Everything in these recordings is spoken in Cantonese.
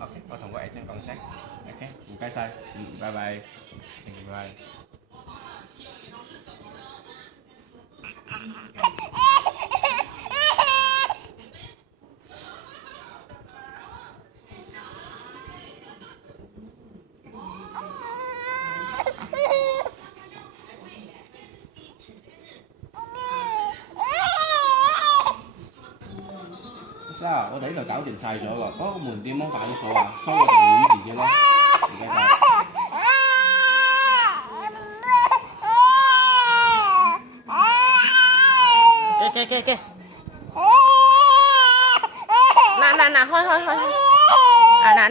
OK，我同個 agent 講聲。OK，唔該晒，拜拜，拜拜。啊！我哋呢度搞掂晒咗喎，嗰個門點樣反鎖啊？所以我哋要呢邊嘅咯，唔該晒。嘅，嗱，開，嗱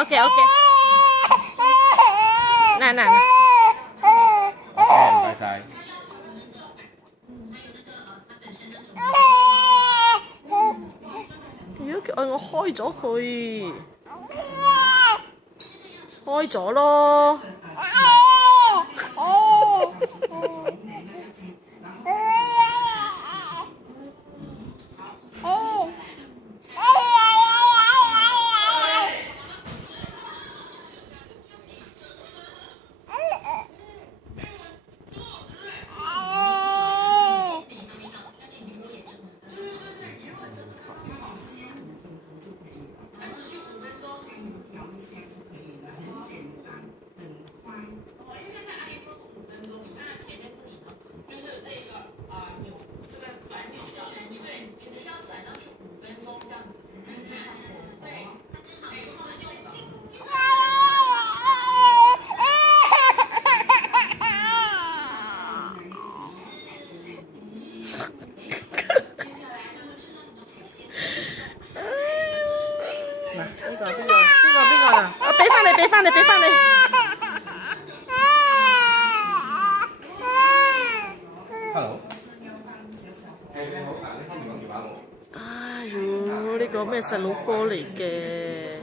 ，OK，嗱。唔該晒。如果叫我開咗佢，開咗咯。呢個邊個啊？我俾翻你。Hello。你好，呢方面講電話喎。哎呦，呢個咩細佬哥嚟嘅？